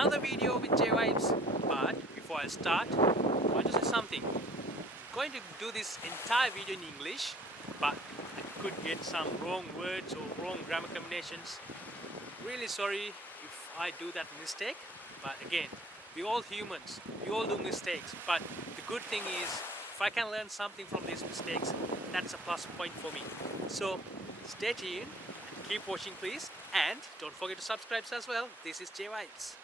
another video with JVibes. But before I start, I want to say something. I'm going to do this entire video in English, but I could get some wrong words or wrong grammar combinations. Really sorry if I do that mistake, but again, we're all humans, we all do mistakes, but the good thing is if I can learn something from these mistakes, that's a plus point for me. So stay tuned, keep watching please, and don't forget to subscribe as well. This is JVibes.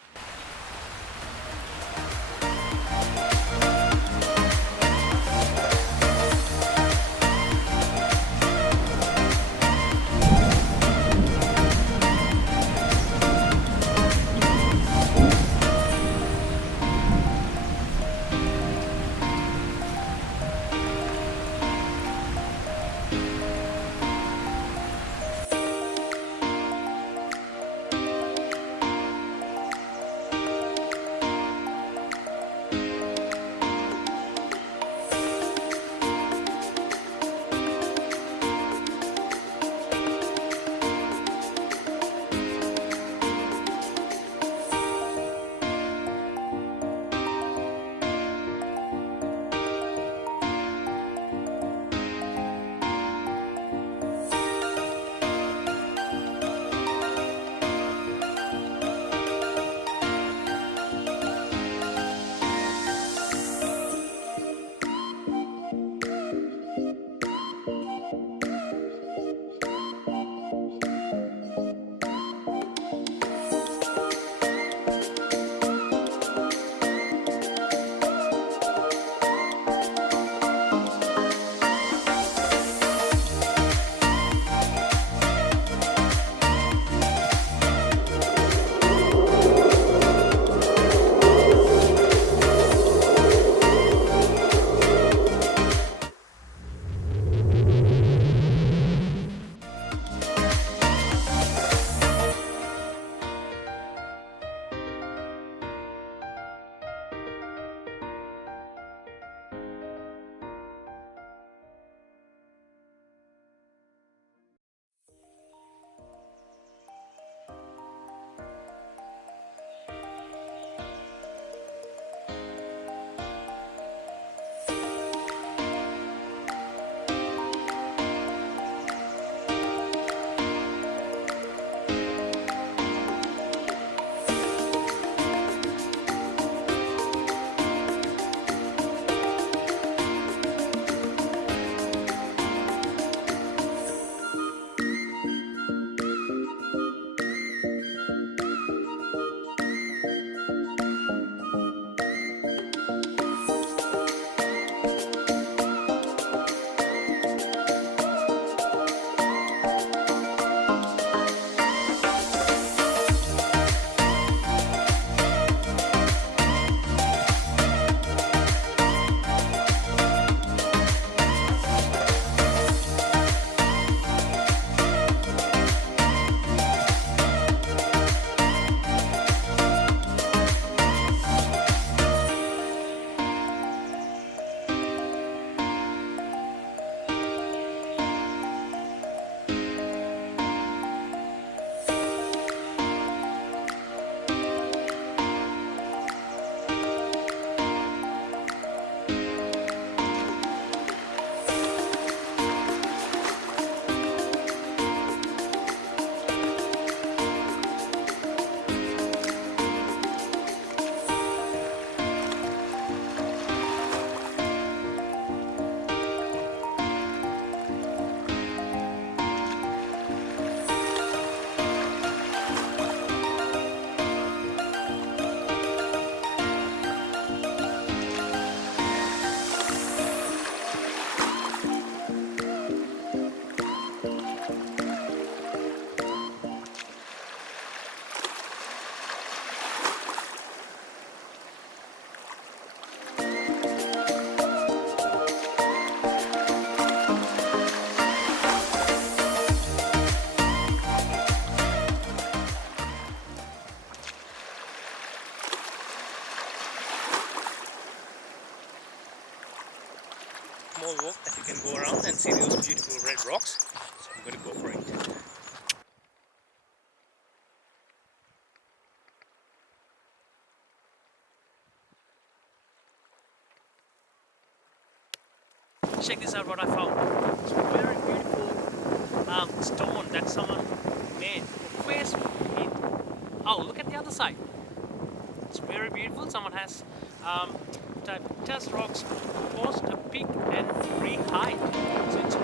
Small walk that you can go around and see those beautiful red rocks, so I'm going to go for it. Check this out what I found. It's a very beautiful stone that someone made a face in. Oh, look at the other side. It's very beautiful. Someone has typed test rocks post a peak and re-height. So it's